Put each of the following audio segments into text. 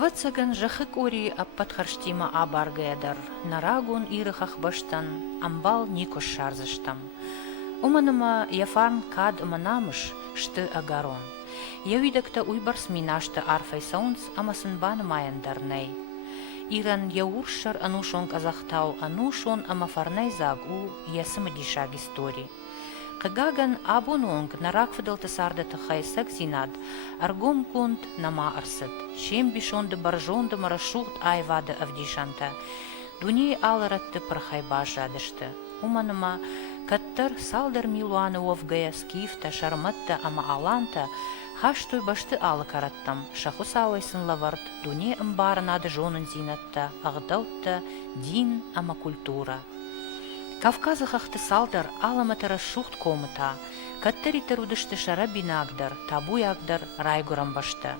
Аватсаган жахык ори аппат харштима абаргедар, нарагун ирыхах баштан, амбал никош шарзыштам. Уманыма яфарн кад уманамыш, шты агарон. Явидакта уйбарс минашта арфай саунц амасынбан маяндарней. Иран яуршар анушон казахтау анушон амафарней загу ясымадишаг истори. Кагаган абононг наракфадалта сардата хайсак зинад, аргом кунт нама арсат, шем бишонда баржонда марашухт айвада авдишанта, дуни аларатты пархайба жадышты. Уманыма каттар салдар милуаны овгая скифта, шарматта ама аланта, хаштой башты алы караттам, шахусауайсын лаварт, дуни ымбарынады жонын зинатта, ағдалтта, дин ама культура. Кавказахахты салдар аламатара шухт комыта, каттаритар удышты шара бинагдар, табуягдар райгурам башта.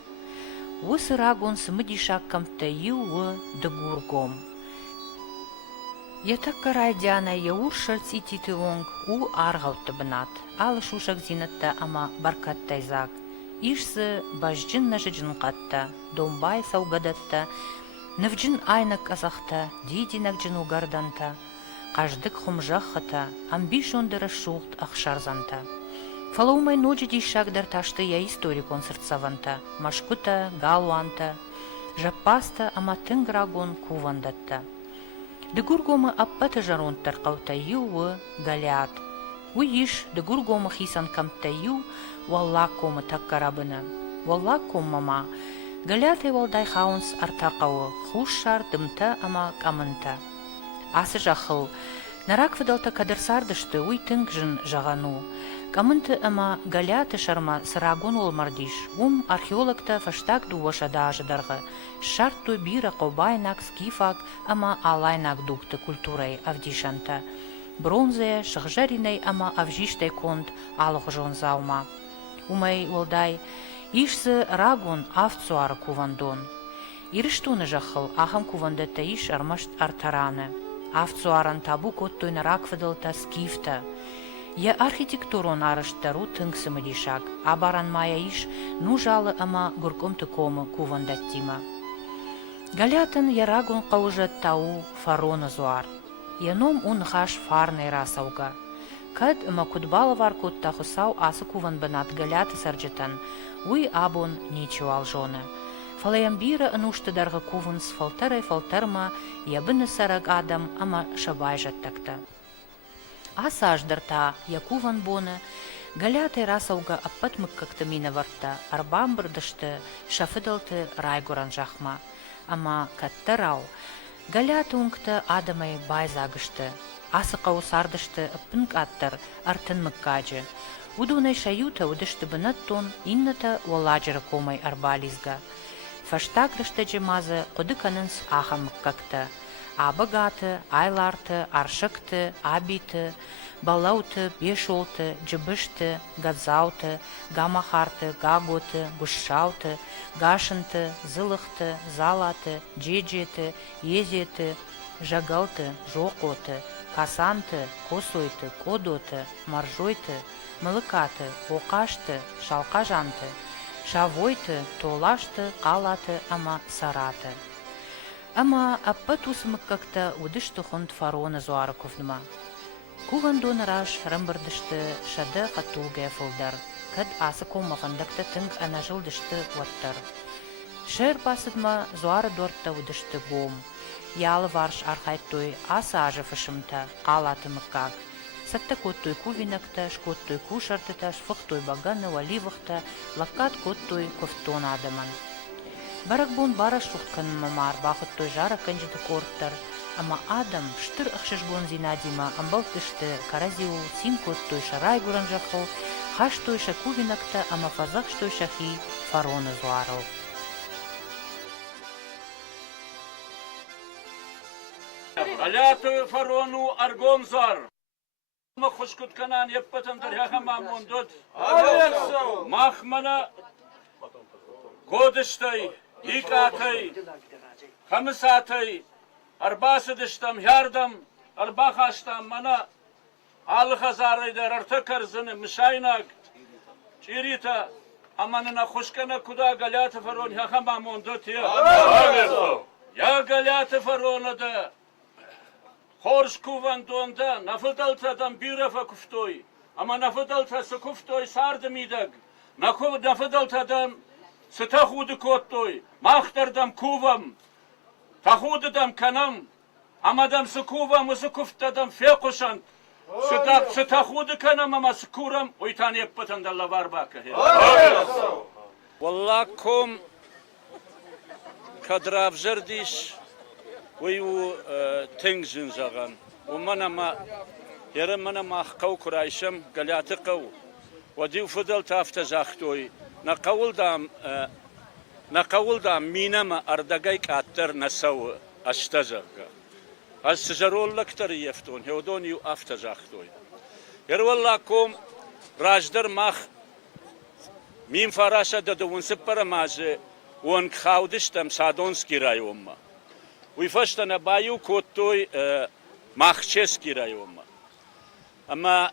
Усы рагон сымыдишаккамта юы дыгургом. Ятакка райдяна яуршарц ититы вонг у аргаутты бынат, алы шушак зинатта ама баркаттайзак. Ишсы бажджын нажыджын қатта, домбай саугадатта, навджын айнак казахта, дидинак джын угарданта, Каждык хумжахата, амбишондера шухт ахшарзанта. Фалаумай ночи дишагдар ташты я истории концертсаванта, машкута, галуанта, жапаста ама тынграгон кувандатта. Дегургома аппата жаронтар каутаю галят. Уиш дегургома хисан камтаю валлакома таккарабына. Валлаком мама, галяты валдай хаунс артакау, хушар дымта ама камынта. Асы жахыл, нарак выдалта кадырсардышты уй тынгжын жағану. Камынты ама галяты шарма сырагон олмардиш, археологта фаштак дуашада ажыдарғы, шартту бира қобайнак, скифак, ама алайнак духты культурай авдишанта. Бронзая, шықжаринай ама авжиштай конт алық жон заума. Умай олдай, ишсы рагон авцуары кувандон. Ирыштуны жахыл, ахам кувандата иш армашт артараны. Авцуаран табу коттуй наракфадалта скифта. Я архитектурон арыштару тыңсымы дишак, абаран мая иш нужалы ама гуркомты комы кувандаттима. Галятын ярагун қаужат тау фарона зуар. Яном ун хаш фарнай расауга. Кад ама кудбалы вар котта хусау асы куван банат галяты сарджатан, уй абон ничего алжоны. Фалаямбира анушты дарга кувынс фалтарма ябыны сараг адам ама шабай жаттакта. Аса аждарта якуван боны, галятай расауга аппат мыккакты мина варта, арбамбырдышты шафыдалты райгуран жахма. Ама каттарау, галяты уңкты адамай байзагышты, асы қаусардышты ыппынк аттар артын мыккаджы. Удунай шаюта удышты бынаттон инната уаладжыры комай арбализга. Фаштак рыштаджы мазы қодыканынс ахамыккакты. Абагаты, айларты, аршыкты, абиты, балауты, бешолты, джыбышты, гадзауты, гамахарты, гаготы, гушшауты, гашынты, зылыхты, залаты, джеджеты, езеты, жагалты, жоқоты, касанты, косойты, кодоты, маржойты, мылыкаты, оқашты, шалқажанты, шавойты, толашты, қалаты, ама сараты. Ама аппат усмыккакта удышты хонт фарона зуары ковнма. Кувандон раш рымбырдышты шады қатулгая фылдар, кад асы комафандакта тынг анажылдышты ваттар. Шер басыдма зуары дортта удышты гом. Ялы варш архайттой асы ажы фышымта, қалаты мыккак. Сатта коттой кувинакта, шкоттой кушартыта, шфықтой баганы валивықта, лаккат коттой ковтон адаман. Баракбон бара шухтканын мамар, бақыттой жара канжыты корттар, ама адам штыр ақшышбон зинадима, амбалтышты каразиу, син коттой шарай гуран жахыл, хаштой шакувинакта, ама фазақ штой шахи фароны зуарыл. Галяту фарону аргонзар. Махушкутканан еппатандар яхама мондот. Махмана годыштай, икатай, хамысатай, арбасыдыштам, ярдам, арбахаштам, мана алхазарайдар, артакарзыны, мышайнак, чирита, amanına hoşkana kuda galyatı faron ya hamam onda tiya. Ya galyatı farona da horş kuvan donda nafıdaltadan bir rafa kuftoy. Ama nafıdaltası kuftoy sardı midag. Nafıdaltadan stahudu kottoy. Mahtardam kuvam. Tahududam kanam. Amadam sıkuvam sıkuftadam fekuşan. Stahudu kanam ama sıkuram. Uytan yappatan dalla var bakı. Vallahi kom kadravzerdiş. Uyu tengzin zagan. Umanama yarımana qaw kurayşam galyatı qaw. Wadi fudal tafta zaxtoy. نقول دام مینم اردگای کاتر نسو اشتزرگا از سجرول لکتر یفتون هودونیو افتزاختوی یر والله کوم راجدر مخ میم فراشا ددون سپر مازه وان خاودشتم سادونسکی رایوم وی فشتن بایو کوتوی مخچسکی رایوم اما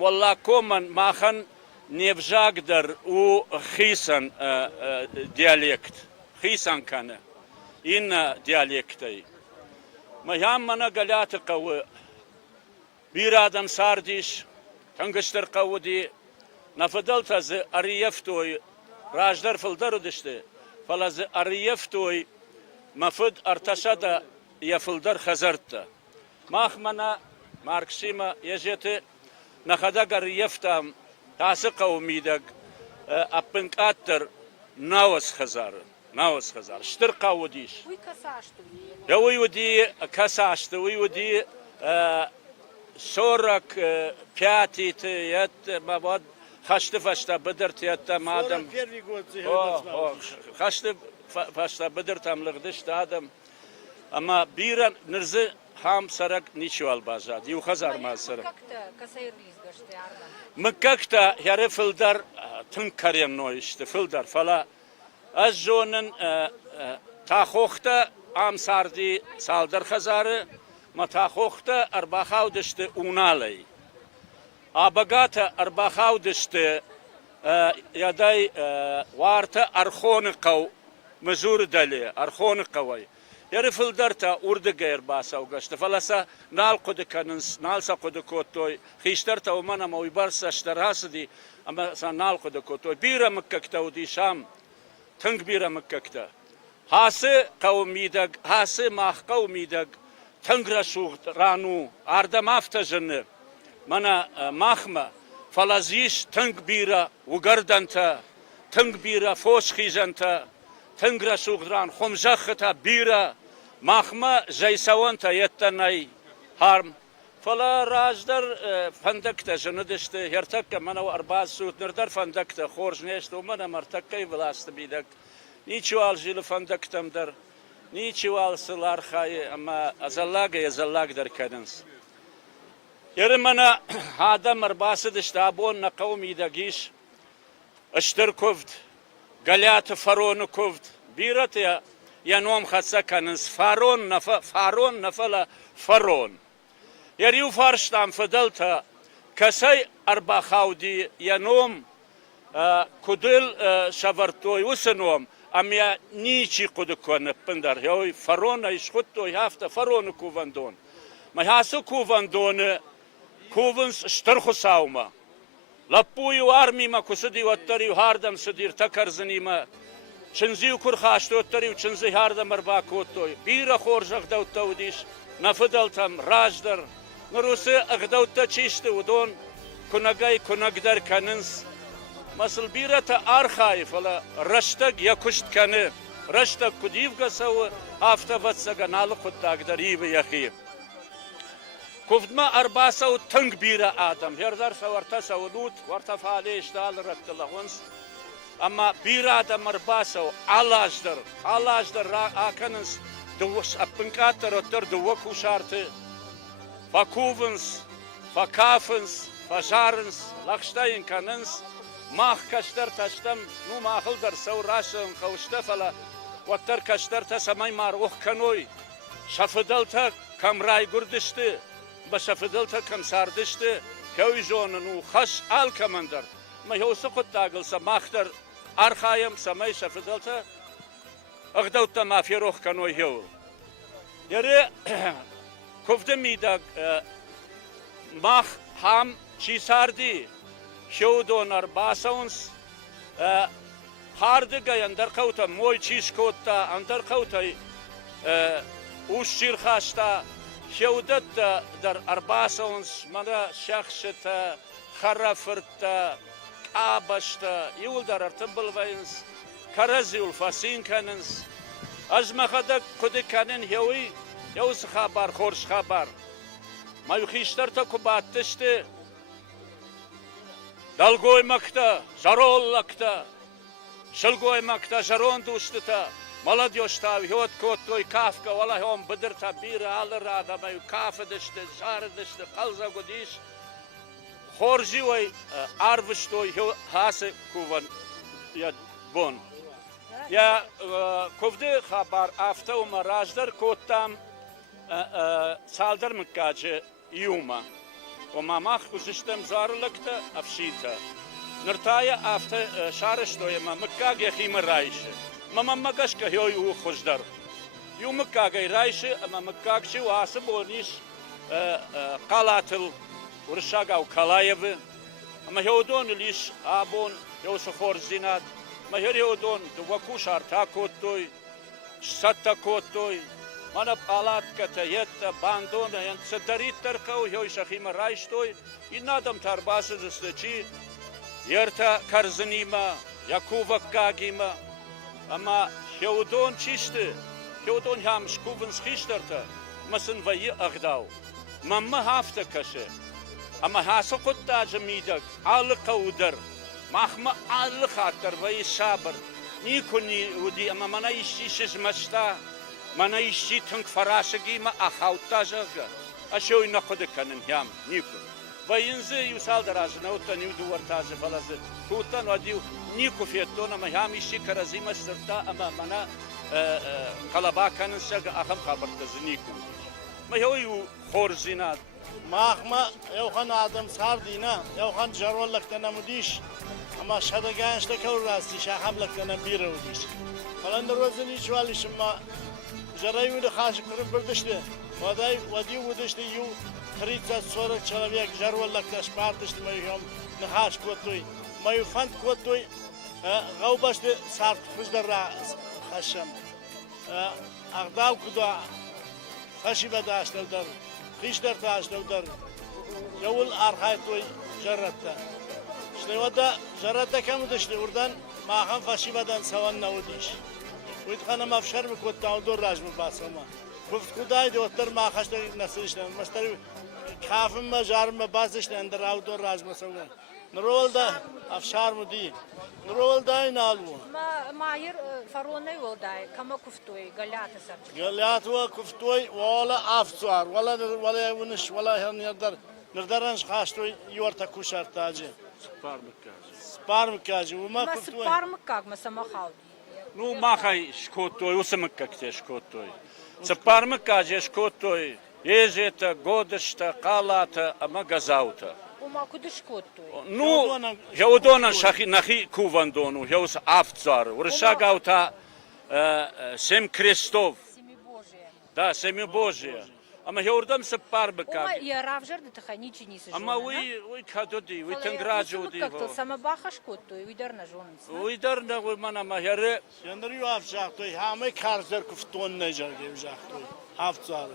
والله کومن ماخن Nevjagdar u Khisan diyalekt. Khisan kanı. İnna diyalektay. Mayam mana galatı qağı. Bir adam sardiş. Tangıştır qağı di. Nafadaltazı ariyeftoy. Rajdar fıldarı dişti. Falazı ariyeftoy. Mafud artaşada yafıldar khazartta. Mahmana Marksima yejeti. Nakhada gariyeftam. تاسو قومي دق أبن كاتر ناوس خزار شتر قاوديش وي ودي كساشت وي ودي شورك بياتي تيت ما بعد خشت فشتا بدرت يت مادم خشت فشتا بدرت أم لغدش تادم أما بيرا نرزه هم سرق نيشوال بازاد يو خزار ما سرق مككتا هري فلدر تنكريم نو işte فلدر فلا az jonun taxoxta am sardi saldar khazarı ma taxoxta arbaxaudişte unalay abagata arbaxaudişte yaday warta arxon qaw mezur dali arxon qaway yarı fıldarta urdu gayr basav gaştı falasa nal kudukanız nalsa kudukotoy xiştarta umana moybarsa ştarası di ama san nal kudukotoy bira mıkkakta udi şam tınk bira mıkkakta hası kavmidag hası mah kavmidag tıngra şuht ranu arda maftajını mana mahma falaziş tınk bira ugardanta tınk bira foş xijanta tıngra şuht ran xomjaxta bira Mahma zaysavanta yettanay harm fala rajdar fandakta jnudishte hertakka mana arbaz sut nerdar fandakta khorj neshto mana martakkay vlast bidak niçual jil fandaktam dar niçual sılar khay ama azallag der kadans yarı mana adam arbası dishta abon na qawmi dagish ashtarkovt galyat faronu kovt birat ya ينوم خسكنس فارون نفلا فرون يريو فارشتام فدلتا كسي أربع خاودي ينوم كدل شفرتوي وسنوم أميا نيشي قدكون بندر يوي فرون يشخطو يافتا فرون كوفندون ما ياسو كوفندون كوفنس اشترخو ساوما لپويو آرمي ما كسدي واتريو هاردم سدير تكرزني ما Çınzı kurxaştı ottari çınzı harda marba kottoy bira xorjaq davtavdiş nafdaltam rajdar nurusi aqdavta çişti udon kunagdar kanins masl bira ta arxay fala rashtak yakuşt kanı rashtak kudivga sav hafta vatsaga nalı xudagdar yibi yaxi kufdma arbasa u tang bira adam herdar savarta savlut varta faale iştal rattallahons Ama bir adam arbaso alajdır akanız duvus apınkatar otur duvuk uşartı fakuvens fakafens fajarens lakştayın kanens mah kaştar taştam nu mahıldar savrasın kavuştafala vatar kaştar tasamay mar kanoy şafıdalta kamray gurdıştı başafıdalta kamsardıştı köyjonun u xaş al kamandar ما يوسف قطاقل سماختر أرخايم سماي شفدلتا أغدوتا ما في روح كانوا يهو يري كفت ميداك ماخ هم چی ساردی شو دونر باسونس هارد گای اندر خوتا موی چیش کوتا اندر خوتا اوشیر خاشتا شودت در ارباسونس منا شخصتا خرافرتا آبشتا یول در ارتبل وینس کرزیول فاسین کننس از مخدا کدی کنن هیوی یوس خبر خورش خبر ما یخیشتر تا کباتشته Dalgoymakta, zarollakta, şılgoymakta, zarondustita, maladyosta, hiyot kottoy, kafka, valla hiyom bıdırta, biri alır adamay, kafedişti, zarıdıştı, kalza gudiş, horjivoy, arvıştoy, hası kuvan, ya bon. Ya kovdi haber afta uma rajdar kottam, saldar mıkkacı, yuma. وما ماخ كوسيستم زارلكتا افشيتا نرتايا افتا شارشتو ما مكاغ يخيم رايش ما مكاش كهيو يو خجدر يو مكاغ رايش اما مكاغ شي واسبونيش قالاتل ورشاغا وكلايف اما هيودون ليش ابون يو سخور زينات ما هيودون دوكوش ارتا كوتوي ستا كوتوي Mana palatka yetta bandona yan sadarit tarkau hoi shachima raishtoi inadam tarbasa zasteci yerta karznima Yakuva kagima ama heudon chiste heudon ham shkuven schishterta masen vayi agdau mamma hafta kashe ama haso qutta jamidak al qawdar mahma al khatar vayi sabar nikuni udi ama mana ishish mashta Mana işçi tünk farası giyme ahautajı aşağı nakıdı kanın yam niku. Vayınzı yusal darajına utan yu duvartajı falazı. Kutan vadiu niku fiyatton ama yam işçi karazima sırta ama mana kalabakanın şaga aham kabartazı niku. Ma yu horzinat. Mahma yevhan adam sardina yevhan jarwallaktan amudiş ama şada gençte kavrasti şahamlaktan bir udiş. Falan da rozini çuvalişim ma جرایی ود خاص کرد برداشته ودی وداشته یو خریدت سوار چلاویک جرول لکتاش پارتشته میگم نخاش کوتوی میو فند کوتوی غوباشته سارت خجدر را خشم اقدام کدا خشی بداشته در خیش در تاشته در یول آرخای توی جرته işte ودا جرته کم داشته وردن ما هم فشی بدن سوان نودیش ويتخنا ما فشر بكوت دور راجم باسما كفت كداي دو تر ما خشت نسيشن مستر كافم ما جارم باسشن اندر راو دور راجم سوون نرول دا افشار مدي نرول دا ينالو ما ير فرونه يول داي كما كفتوي غلات سبج غلات وكفتوي ولا افصار ولا ونش ولا نردرنش خاشتوي يورتا كوشار تاجي سبارمكاجي وما كفتوي سبارمكاج ما سمخاو Ну, махай шкотой, усамыкка кте шкотой. Цепармыкка же шкотой, ежета, годышта, калата, ама газаута. Ума куды шкотой? Ну, хеудона шахи нахи кувандону, хеус авцар, уршагаута сем крестов. Семи Божие. Да, семи Божие. Ама хеурдам цепармыкка. Ума я равжер да таха ничи не сижу. Ама уй кадоди, уй тенграджу ди. Как-то сама баха шкотой, уйдарна жонц. Уйдарна уй мана махере. Yandırıyor afçaktı. Hamı karzlar kufton necer gibi jaktı. Afçar.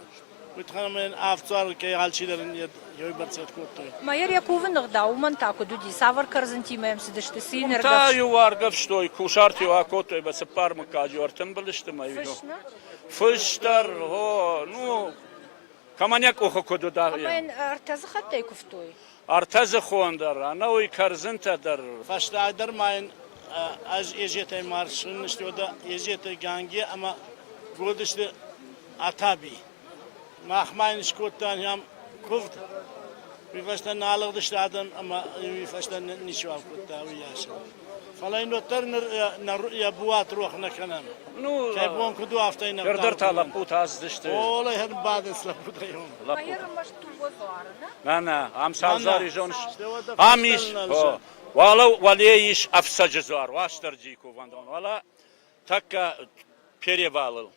Bütkanımın afçar ki halçilerin yoybarçat kuttu. Майер Яковен да, уман тако дуди, савар карзантимем се деште си Та нергав. ю варгав штой, кушарти ю акото ба цепармыкка жортен билишти ма ю. Фышна? Фыштар, о, ну, каманяк охо коду да. Мен артазы хаттай куфтой. Артазы хондар, ана уй карзынтадар. Faşlaydır mayın az eziyete marşının işte o da eziyete gangi ama burada işte atabi. Mahmayın işkuttan hem kuft. Bir baştan nalık işte adam ama bir baştan nişvav kutta o yaşa. Falan notlar ya buat ruhuna kanan. Ну, Kaybolun kudu haftayı ne? Кырдар талап бут аздышты. Olay her badın slapı da yok. Майер маш ту базар, да? На, ам салзари жонш. İşte o da Амиш, faşlanın alışa. валеиш афсаджизар, ваштарджи кувандон. Вала такка перевалил.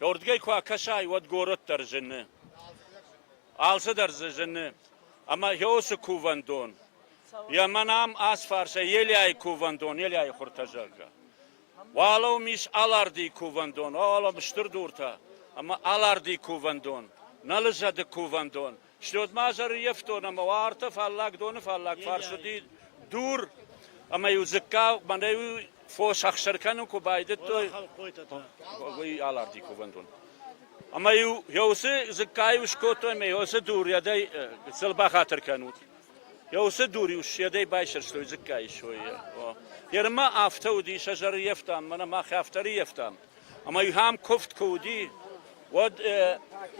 Yordigay kwa kaşay vad gorot darjını. Alsa darjını. Ama yosu kuvandon. Ya manam asfarsa yelyay kuvandon, yelyay kurtajaga. Valau mis alardi kuvandon. Oğlum iştir durta. Ama alardi kuvandon. Nalızadı kuvandon. İşte o mazarı yefton ama varta fallak donu fallak farsı değil. Dur. Ama yüzükkav bana fos akşarkanın kubaydet toy. Goy alardi kuvandon. Ama yosu zıkkay uşkotoy me yosu dur ya da sılba hatır kanut. Yosu dur yuş ya da başır stoy zıkkay şoya. Yarıma afta udi şajarı yeftam bana ma haftari yeftam. Ama yuham koft kudi. Vad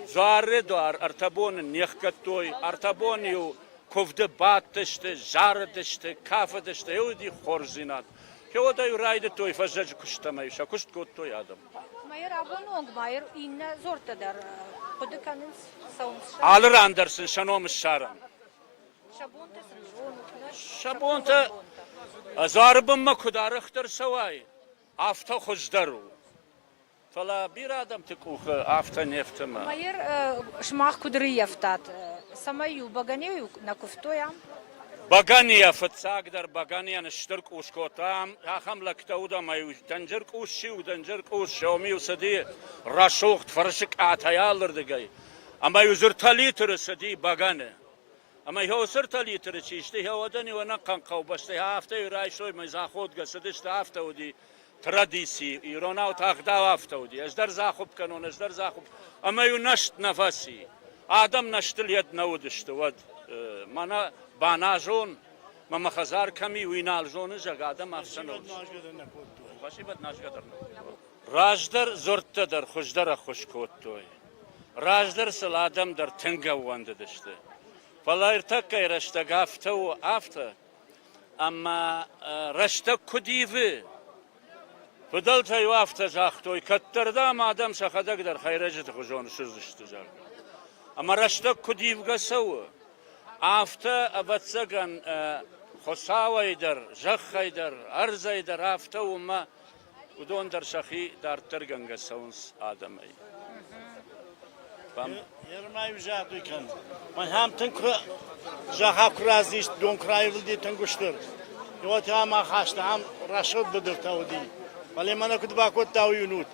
zarre dar artabon niyakatoy artabon yu kovde battıştı, jarıdıştı, kafadıştı, yudi horzinat. Yo da yuraydı toy fazlacı kuştamayı, şakuşt kottoy adam. Mayır ablanong, mayır inne zortadır. Kudukanın savunsa. Alır andarsın şanomus şaran. Şabontasın. Şabonta zarbımma kudarıktır savay. Afta huzdaru. Fala bir adam tıkuhu afta neftama. Mayır şmah kudri yeftat. Samayu baganeyu na kuftoyam. Baganiya fıtsagdar baganiya nıştırk uşkotam. Aham laktauda mayu tanjırk uşşiu tanjırk uşşomi usadi raşokt farşık atayalırdı gay. Ama yüzür talitırı sadi bagane. Ama yosur talitırı çişti yawadani wana kankav başta hafta yuray şoy mezahod gasıdı işte hafta udi tradisi irona utaqda hafta udi. Ezdar zahub kanon ezdar zahub. Ama yu naşt nafasi. Adam naştıl yed navudıştı vad. Mana banajon mama khazar kami winal zonu jagada afsan oldu. Başibat najgadar. Rajdar zortadar khojdara khoshkottoy. Rajdar sal adam dar tenga wandadıştı. Falayr takay rashta gafta u afta. Ama rashta kudivi. Fıdal tayu afta zahtoy kattarda ama adam sakhada gidar khayrajit khojonu süzdüştü jar. Ama rashta kudivga savu. Afta abatsagan khosawayder, jakhayder, arzayder afta uma udon dar şahi dar terganga sauns adamay. Pam Yermay vijat iken. Man ham tink jaha kurazish don krayvil di tinguştur. Yot ham khashta ham rashod bedir tawdi. Vale mana kudba kot tawiyunut.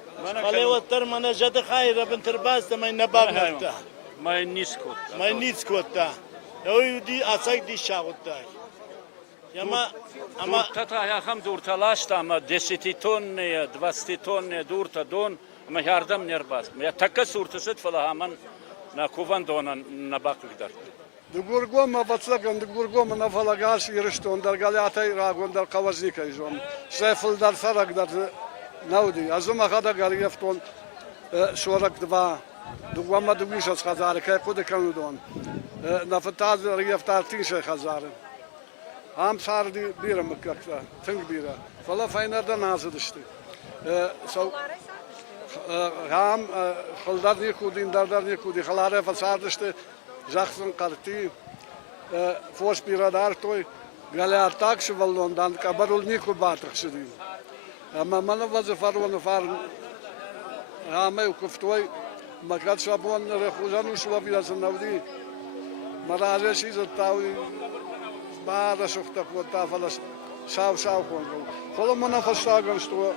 Vale watar mana jad khayra bin tirbaz da may nabab nafta. may niskot. May nitskot da. Yudi asak di şavutta. Ama Tata ya ham durtalaşta ama 10 tonne, 20 tonne durta don ama yardım nerbaz. Ya takka surtasıt falan hemen na kuvan donan na bakıgdar. Dugurgom batsagan dugurgom na falagash yirishton dar galatay ragon dar kavaznika izon. Sefil dar saragdar naudi. Azuma khada galiyafton shorak dva. Dugwama dugishas khazar kay kude kanudon. Na fataz riyaftar tisha khazar. Ham sardi bira mukakta. Tink bira. Fala faynardan hazırıştı. So ham khaldar ni kudin dardar ni kudi khalare fasardıştı. Jackson karti fos biradar toy galatak şvalondan kabarul niku batık şidin. Ama mana vazifar onu far ama ukuftoy makat şabon rekhuzan ushlaviyasın navdi. Maraje şiz tawi bara şokta kota falas şav kondu. Kolomana fastagan sto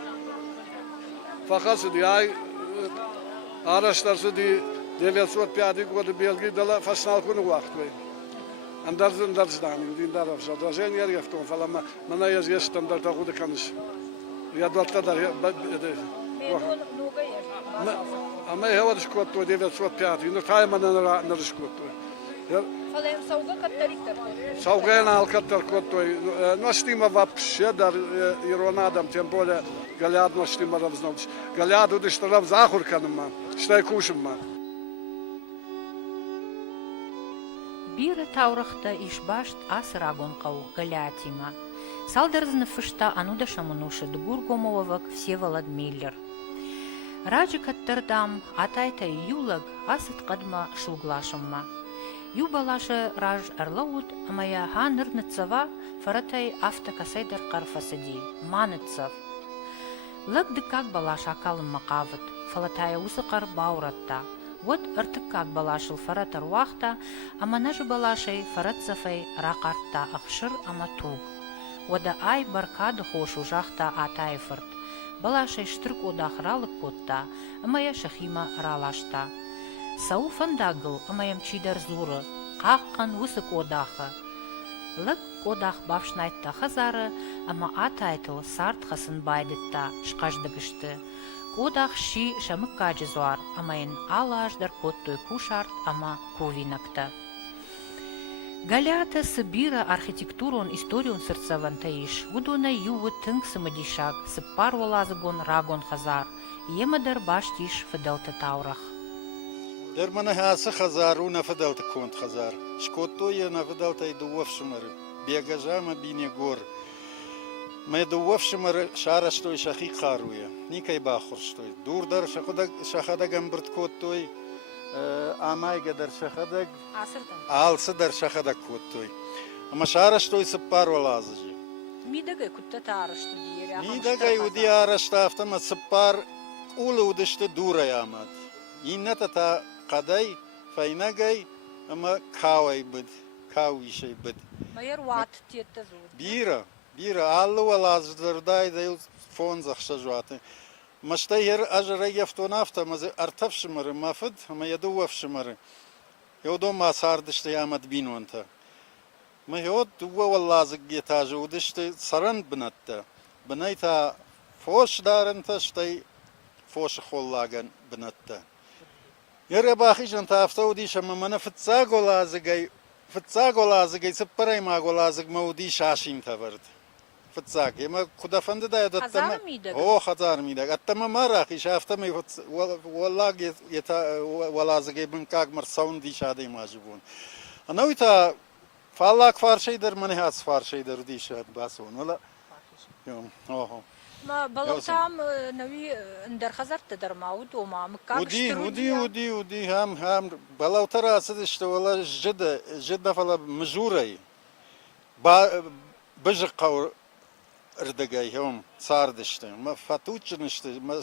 fakas diay araçlarsı di 905 года Бельгии дала фасналку вахтвей. Андарзен дарздаnin dindarов задражен яргефтон фалама мана yazıyor standarta kudu kanış. Ya dalta da ama hava şkotto 905 no taymana na şkotto. Falem sauga kattariktar. Sauga alkatar kotto. No stima вообще dar ironadam тем более галят no stima равзнобич. Галят удиштарав захурканма. Штай кушымма. Bir tavrıqta işbaşt as ragon qav galyatima. Saldarzını fışta anuda şamunuşa Dugurgomovak Всеволод Миллер. Раджи каттардам атайта юлаг асыт qadma şulglaşımma. Ю балаша раж арлаут, амая хан нырныцава, фаратай афта касайдар карфасади, маныцав. Лак дыкак балаш акалым макавыт, фалатая усыкар бауратта. Вот артыкак балашыл фаратар уахта, аманажы балашай фаратсафай рақартта ақшыр аматуг. Ода ай баркады хошу жахта атайфырт. Балашай штырк одахралық котта, амая шахима ралашта. Сау фандагыл амаям чидар зуры, қаққан усык одахы. Лык одах бавшнайтта хазары, ама атайтыл сарт хасын байдытта, шқаждыгышты. Кодах ши шамык каджизуар, амайын алаждар коттой кушарт, ама кувинакта. Галята Сибира архитектурон историон сырцаван таиш, удона ювы тынк сымадишак, сыппар олазыгон рагон хазар, емадар баштиш фыдалта таурах. Дермана хасы хазаруна фыдалта конт хазар, шкоттоя на фыдалта и дуовшимары, бегажама бине гор. Мы дуовшимары шара штой шахи харуя, никай бахур штой. Дурдар шахадагам брткоттой, амайгадар шахадаг, алсадар шахадаг коттой. Ама шара штой сыппар олазыжи. Мидагай куттата арашты диери. Мидагай уди арашта автомат сыппар улы удышты дура ямад. Инната та кадай файнагай, ама кавай быд, кавишай быд. Майер ват тетта зур. Бира, аллы олазыдырдай да фон захшажуаты. Маштай ер ажара ефтонавта, мазы артавшимары мафыд, ама ядуавшимары. Йодо масардышты ямад бинуанта. Мы йод дуа олазык гетажы удышты саран бынатта. Бынайта фош дарынта, штай фош холлаган бынатта. Ер бахижан тафта удиш, ама мана фытсаг олазыгай сыппарай маг олазык мауди шашим тавард. Фытсаг, ема куда фанды да ядаттама... Хазар мидаг? О, хазар мидаг. Аттама марах, иша автамай валлаг олазыгай бынкаг мар саунди шадай мажибун. Анауита фаллак фаршайдар, манихас фаршайдар удишад басун. Вала... Охо. ما بلوتام نوي اندر خزرت در ماود وما مكان ودي هم بلوتر اسد işte ولا جد فلا مجوري بجق ردگay هم sardı işte ma fatuçın işte ma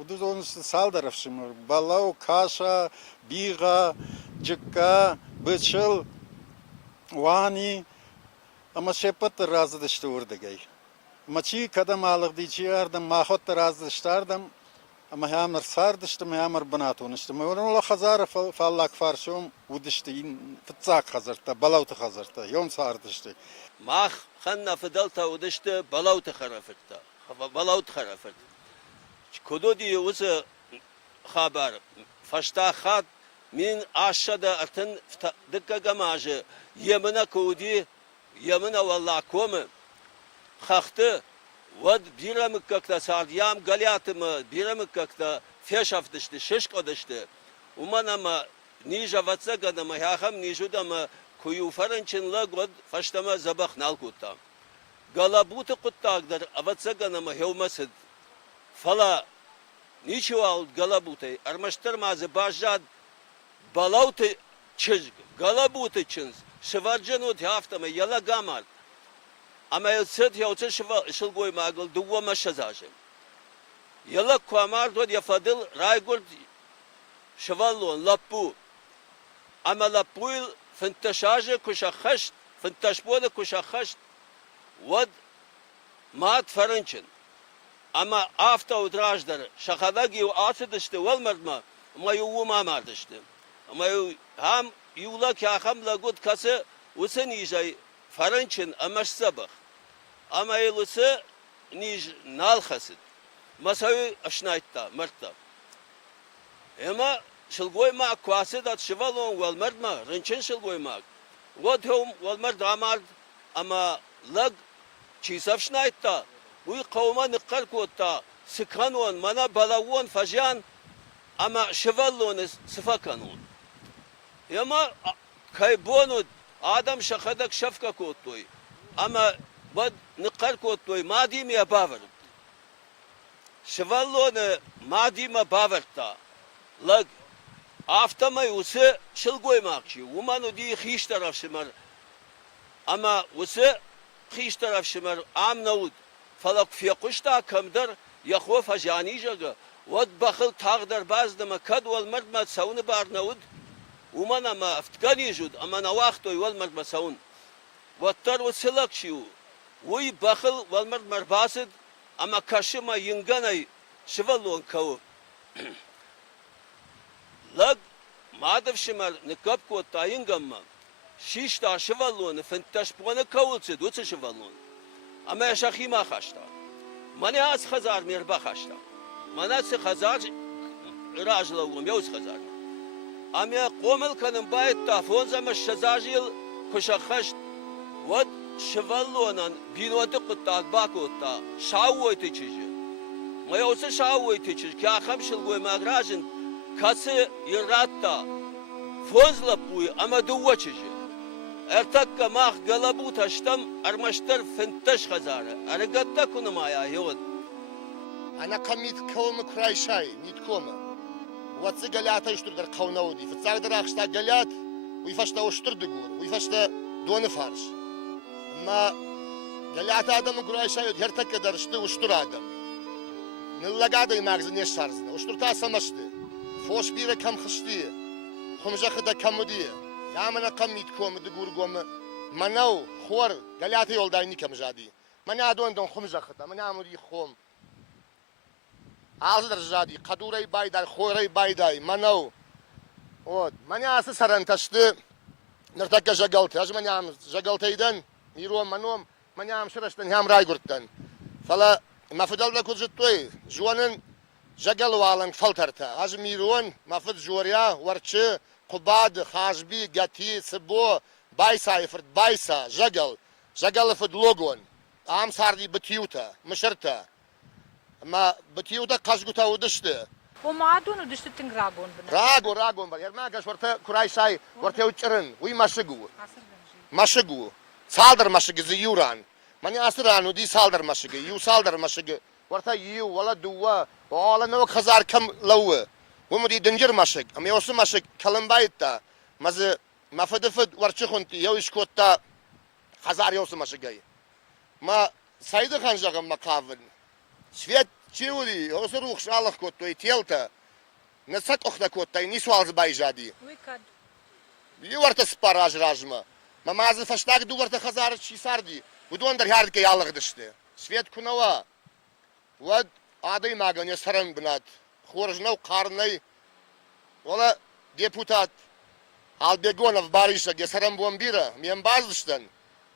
uduz onu saldarafşım balav kaşa biga cıkka bıçıl vani ama şepat razı işte urdagay. Maçı kadam alık diyeceğim, mahot razı işlerdim, ama hamar sardı işte, hamar banatun işte. Ben onu hazar fallak farşum, udişti, fıtsak hazırta, balavtı hazırta, yom sardı işte. Mah xanna fıdalta udişti, balavtı harafırta, balavtı harafırt. Kudu diye uzu haber, faşta xat, min aşağıda artın dikka gamajı, yemine kudi, yemine vallahi komu. Xaxtı, vad biramık kakta sardiyam galyatımı, biramık kakta feşaftıştı, şişkodıştı. Uman ama nija vatsa gadama, yaxam nijudama kuyu farançınla god faştama zabak nalkutta. Galabutu kuttagdar, avatsa ganama hevmasid. Fala, niçu al galabutay, armaştır mazı bajad, balavtı çizg, galabutu çınz, şıvarcanut haftama yala gamal. Ama yılsıt yavcı şıl koymağıl duvama şazajım. Yıllık kuamar dod yafadıl raygurt şıvallon lappu. Ama lappuyl fıntaşajı kuşa xaşt, fıntaşboda kuşa xaşt. Vad maat farınçın. Ama afta udrajdar şakadagi atıdıştı valmardma. Ama yuvu mamardıştı. Ama ham yulak yaxamla gud kası usan ijay farınçın amaş sabah. Ama yılısı nij nalxasid. Masayı aşnaytta, martta. Ama şılgoymak kuasıdat şivalon valmardma, rınçın şılgoymak. Vodhum valmard amard ama lag çisav şnaytta. Bu kavma nikkar kotta, sıkanon, mana balavon fajan ama şivalon sıfakanon. Ama kaybonu adam şakadak şafka kottoy. Ama bad nikkar kottoy madimi yapavar. Şivallonu madima bavarta. Lag Aftamay usı şıl koymakçı. Uman o diye hiç taraf şımar. Ama usı hiç taraf şımar. Am navud. Falak fiyakuşta kamdar. Yahu fajani jaga. Vad bakıl tağdar bazdama kad wal mardma savunu bar navud. Uman ama aftkani jud. Ama navaktoy wal mardma savun. Vattar usilakçı. Uy bakıl wal mardma basid. Ama kaşıma yınganay şıvalon kavu. Lag madaf şımar nikap ko tayıngamma. Şişta şıvalon fentaş puanı kavulçı duçı şıvalon. Ama yaşakima haşta. Mane az hazar mirba haşta. Manası hazar rajlavum yavuz hazar. Ama qomel kanın bayit ta fonzama şazajil kuşakhaşt. Vat şıvalonan binoti quttak bakotta. Şavoyte çici. Mayavsa şavoyte çici. Kya khamşil goy magrajin. Kası yırratta. Fonzla puy ama duva çici. Ertakka mah galabu taştam armaştar fentaş hazara. Argatta kunumaya yod. Ana kamit kavmi kurayşay, nit komi. Vatsı galata iştirdir kavnaudi. Fıtsagdır akşta galat, uyfaşta oşturdu gur. Uyfaşta donu farş. Ama galata adamı kurayşay her tak kadar işte uçtur adam. Nillagadı magzı ne şarzına. Uçturta samaştı. Foş bire kam xıştı. Xumjakı da kamudi. Yamana kamit komi de gur gomi. Manav, xor, galata yoldayni kamjadi. Mana adon xumjakı da. Mana amudi xom. Ağzıdır jadi, kaduray bayday, khoray bayday, manav. Od, manyası sarantaştı. Nırtakka jagaltı. Az manyam jagaltaydan, mirom manom, manyam şırıştan hem raygurttan. Fala mafidal bakul jittoy, juanın jagal valan faltarta. Az miron, mafid joriya, warçı, qubad, khajbi, gati, sibo, baysa ifrt, baysa, jagal. Jagal ifrt logon. Am sardi bitiyuta, mışırta. Ma bitiuda kazguta udıştı. O maadonu düştü tingragon bana. Ragon var. Yerma gaş orta kuraysay, orta uçırın. Uy maşıgu. Maşıgu. Saldır maşıgı yuran. Mani asıranu di saldır maşıgı. Yu saldır maşıgı. Orta yu wala duwa. Wala no khazar kam lawu. Bu di dincir maşıg. Ama yosu maşıg kalınbayıtta. Mazı mafıdıfıd warçı khunti. Yaw işkotta khazar yosu maşıgı. Ma saydı khanjagım makavın. Свет чули, осрух шалах котто и телта. Насат охта котта и нисуалз байжади. Уикад. Юарта спараж ражма. Мамазы фаштаг дуарта хазар чисарди. Удуандар ярдке ялыгдышты. Свет кунава. Вад адай маган ясаран бнат. Хоржнау карнай. Ола депутат Албегонов Бариша ясаран бомбира. Мен баздыштан.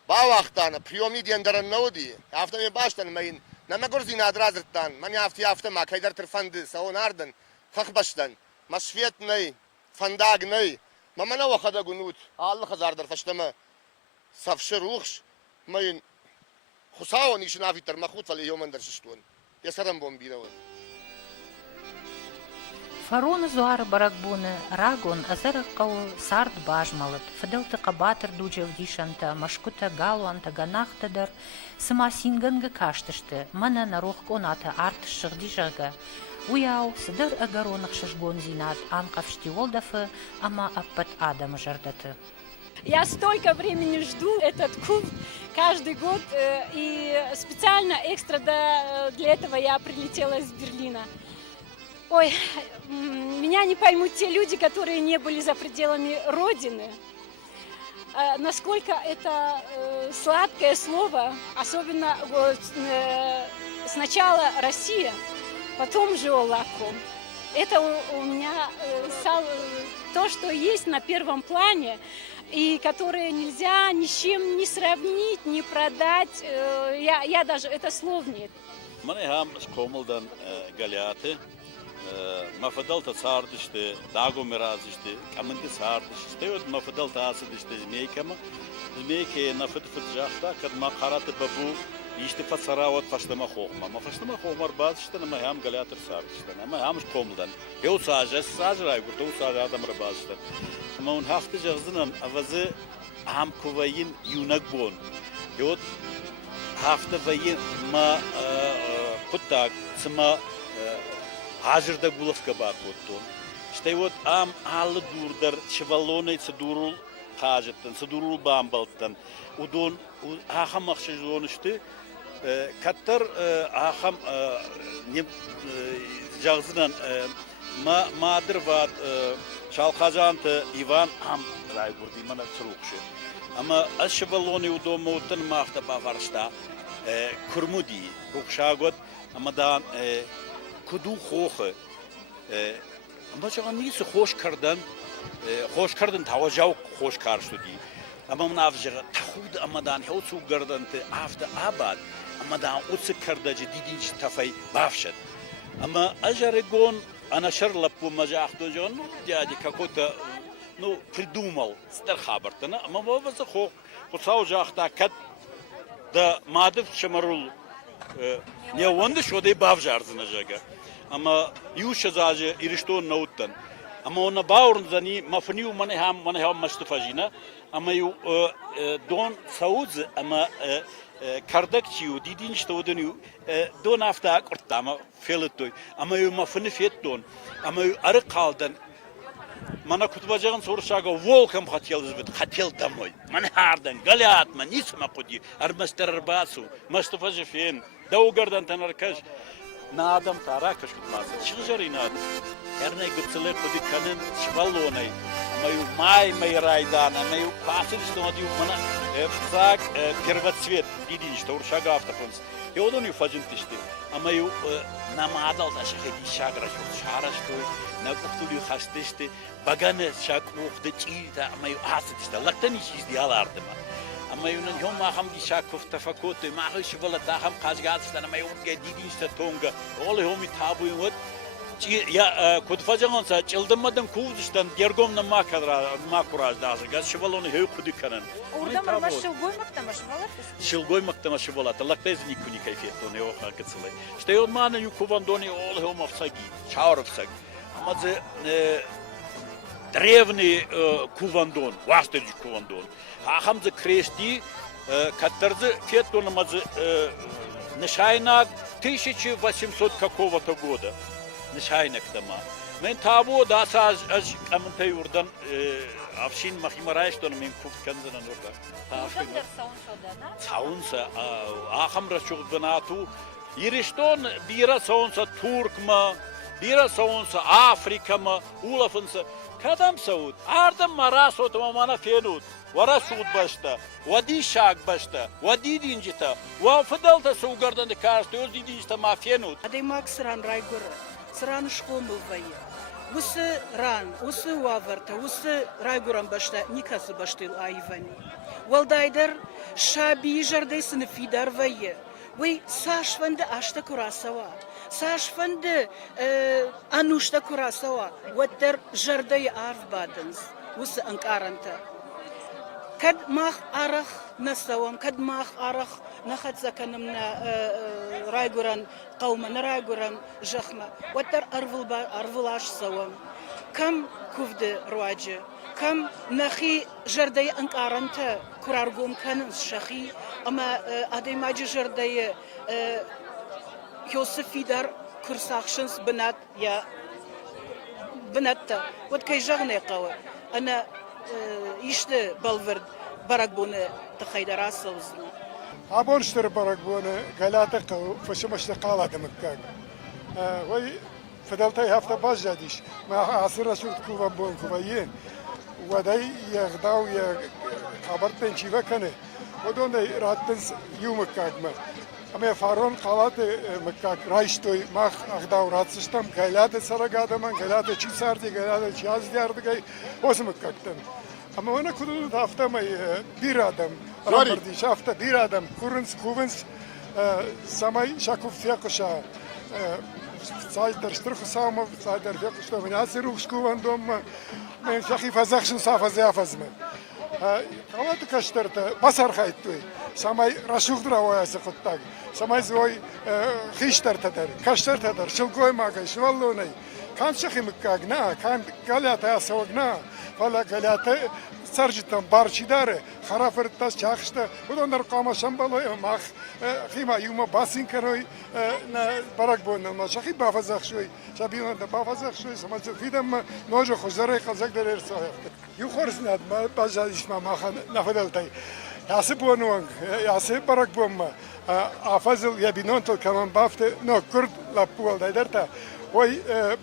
Ба вақтана приёмни дендаран науди. Автами баштан мейн. Nama gurzi nadrazırttan, mani hafta ma kaydar tırfandı, savun ardın, kakbaştan, masfiyet ney, fandag ney, mamana vakada gunut, Allah hazardır faştama, safşır uğş, mayın, khusavon işin afitar, makhut fali yomandar şiştuğun, yasaram bombiravan. Фарон зуар баракбуны, рагон азараккау сард бажмалыт, фыдылты кабатыр дучев дишанта, машкута галуанта ганахтадар, сыма синганга каштышты, мана нарох коната арт шыгдишага. Уяу, сыдыр агаронах шашгон зинат, анкав штиолдафы, ама аппат адама жардаты. Я столько времени жду этот куб каждый год, и специально экстра для этого я прилетела из Берлина. Ой, меня не поймут те люди, которые не были за пределами Родины. Насколько это сладкое слово, особенно сначала Россия, потом же Олаком. Это у меня то, что есть на первом плане, и которое нельзя ни с чем не сравнить, не продать. Я даже, это слов нет. Манехам скомылдан галяты. Mafadalta sardıştı, dago mirazıştı, kamındı sardıştı. Ve mafadalta asıdıştı zmeykama. Zmeykaya nafıt fıtjahta, kad makaratı babu işte fatsaravat faşlama xoğma. Ma faşlama xoğmar bazıştı, ama ham galatır sardıştı. Ama ham şkomuldan. Ev sajray gurta, ev sajray adamra bazıştı. Ama un hafta jağzınan avazı ham kuvayin yunak bon. Yot hafta vayin ma puttak, sıma Hazırda Gulafka Bakottun, işte вот alı durdur, çivalonu durul kajıttın, durul bambalttan. Udon aham akşız oluştu. Kattar aham ne jağzınan madır var şalkazantı Ivan ham rayburdi mana çırıkşı. Ama aşıvalonu udomutun mahta bavarsta kurmudi rukşagot ama da kudu hoğu ama çağın neyse hoş kardın tavacav hoş karşı değil. Ama mnavcı tahud amadan hevsu gardantı afta abad amadan utsu kardacı didinç tafay bafşat. Ama ajarı gon ana şarlappu majahdo jon yani какой-то придумал стар хабартана ama babası ho savcakta kat da madif şamarul ne onda şode bavjarzına jaga ama yuşa zacı irişton nauttan ama ona bağırın zani mafniu mane ham mastafajina ama yu don sauz ama kardakçiyu didinç todunu don hafta kurtta ama feletoy ama yu mafni fetton ama yu arı kaldan mana kutbacağın soruşaga volkam hatel damoy mana hardan galyatma nisma kudi armastar basu mastafajı fen davgardan tanarkaş na adam tarakaş kutmazı çıkıjar inad erne gutsalar kudi kanın şvalonay ama yu may raydan ama yu pasır istodi mana zak первоцвет didinç soruşaga aftapons yolun yu fajın tişti ama yu namadal da şahidi şagraş şaraştoy na kuhtulu hastişti bagane şak muhte çiğda ama yu asit işte laktan iş izdiyalardı mı ama yunun yom aham di şak kufta fakotu mahı şivala taham kazgatstan ama yu didinç de tonga oğlu homi tabu yut ya kutfajansa çıldırmadan kuvduştan dergomna makuraj dazı gaz şivalonu heu kudikanın Orada mı şılgoymakta mı şıvalatız? Şılgoymakta mı şıvalata laktez nikuni kayfiyetto ne o hakıtsılay işte yon mana yu kuvandoni oğlu heu mafsagi çağırıpsak ama древний кувандон, вастыч кувандон. Ахамзы крести, катарзы феттономазы нышайнак 1800 какого-то года. Нышайнак тама. Мен табу даса аз камынтай урдан авшин махимарайштон мен кувканзынан урдан. Ужамдар саунсодана? Саунса ахамра чугданату. Ирişton bira saunsa Turkma, bira saunsa Afrika mı, ulafınsa kadam saud. Ardım maras otuma mana fenut. Vara suud başta, vadi şak başta, vadi dincita, va fıdalta sugardan da karşı öz dincita ma fenut. Adaymak sıran raygur, sıran şkomul vayı. Usı ran, usı vavarta, usı rayguran başta, nikası baştıl ayvani. Valdayder şabi jarday sınıfidar vayı. Vay saşvanda aşta kurasava. Saşvanda anuşta kurasava. Vatter jarday arv badans. Usı ankaranta. Kad mah arah nasavam, kad mah arah nahat zakanımna rayguran qawman rayguran jakhma. Vatter arvulaş savam. Kam kuvde ruacı. Kam nahi jarday ankaranta kurargum kanın şahi. Ama ademacı jardayı Yosef Fidar kursakşins binat ya binatta. Vat kay jagna qawa. Ana işte balverd barakbunu tahaydara savzna. Abonştır barakbunu galata qaw faşımaşta qaladı mıkkak. Vay fadaltay hafta bazjadiş. Ma asra şurt kuvan bon kuvayin. Waday yagdaw ya kabartın çiva kanı. Odon da rahatın yumak kagma. Ama faron kalatı mıkkak rayştoy mah agdav rahatsıztam gaylada saragadaman gaylada çisardı gaylada çiaz diyardı gay os mıkkaktan. Ama ona kudu hafta may bir adam ramırdı hafta bir adam kurins kuvins samay şakuf fiyakuşa sayder strıfı savma sayder fiyakuşta menasir uskuvandom men şakif azakşın safa ziyafazma. Kalatı kaçtırdı basar kayıttıy. Samay raşuğdur havayası kuttak. Samay zoy хиштар тадар, каштар тадар, шилгой магай, шваллонай, كان شخي مكاغنا كان قالتا سوغنا فلا قالتا سرجتن بارشي داره خرافر تاس چاخشته ودون در قاما شنبالو ماخ خيما يوم باسين كروي برك بون ما شخي بافزخ شوي شبيون ده بافزخ شوي سما فيدم نوجو خزره قزق در ارسا يخورس ناد ما باجاش ما خان نفدلتي ياسب ونوان ياسب برك بوم افزل يبينون تو كمان بافته نو كرد لا بول دايدرتا وي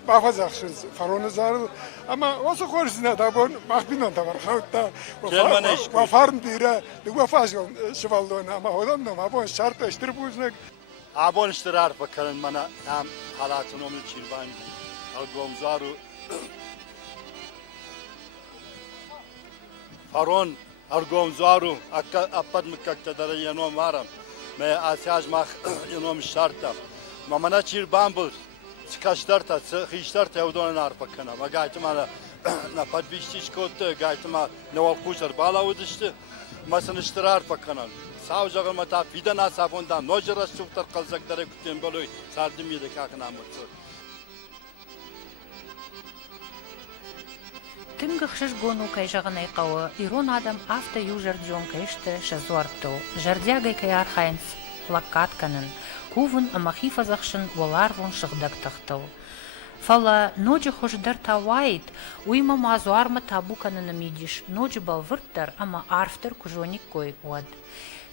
بافزخشنز فرون زارل اما واسو خورسنا دابون مخبينون تبر خوتا وفارن ديره وفازون شوالدون اما هودن ما بون شرط اشتربوزنك ابون اشترار بكرن منا هم حالاتنوم چيربان الگومزارو فرون الگومزارو اپد مكتدر ينوم وارم ما اساج مخ ينوم شرطه ما منا چيربان بول Скаждарта, хиштарта я удон нарпакана. Магайт мана на подвищичкот, гайт ма на вакусар бала удишти. Масан иштирар пакана. Саужага мата видана сабонда ножрас чуктар калзакдаре кутем болой сардимиде какна мыцы. Тим гахшиш гону кай жаганай кавы, ирон адам авто южар джон кайшты шазуарту. Жардягай кай архайнс лаккатканын. Кувын амахифа захшын воларвон шыгдак тахтыл. Фала ноджи хождар тавайт, уйма мазуарма табуканына мидиш, ноджи балвырттар, ама арфтар кужоник кой уад.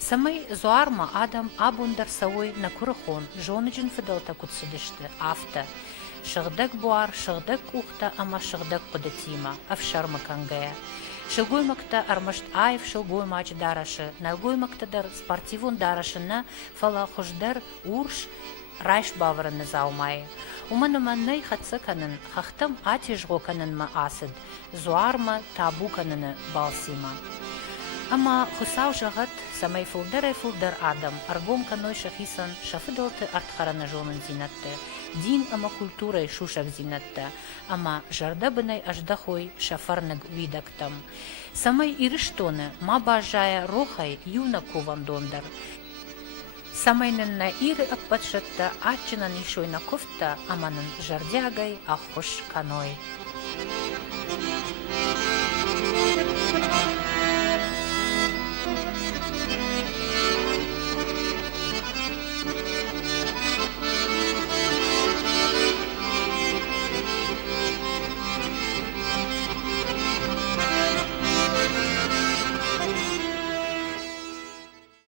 Самай зуарма адам абундар савой на курахон, жоныджин фидалта кутсыдышты, афта. Шыгдак буар, шыгдак ухта, ама шыгдак податима, афшарма кангая. Шылгоймакта армашт айв шылгоймач дарашы, налгоймактадар спортивун дарашына фала хождар урш райш баврыны заумай. Уманыманнай хацыканын, хахтам атижгоканын ма асыд, зуарма табуканыны балсима. Ама хусау жагат самай фулдар адам, аргом каной шахисан шафыдалты артхарана жонын зинатты. Дин ама культурай шушак зинатта, ама жарда бынай аждахой шафарныг видактам. Самай ирыштоны ма бажая рохай юна кувандондар. Самайнын на иры аппатшатта ачынан ишой на кофта, аманын жардягай ахош каной.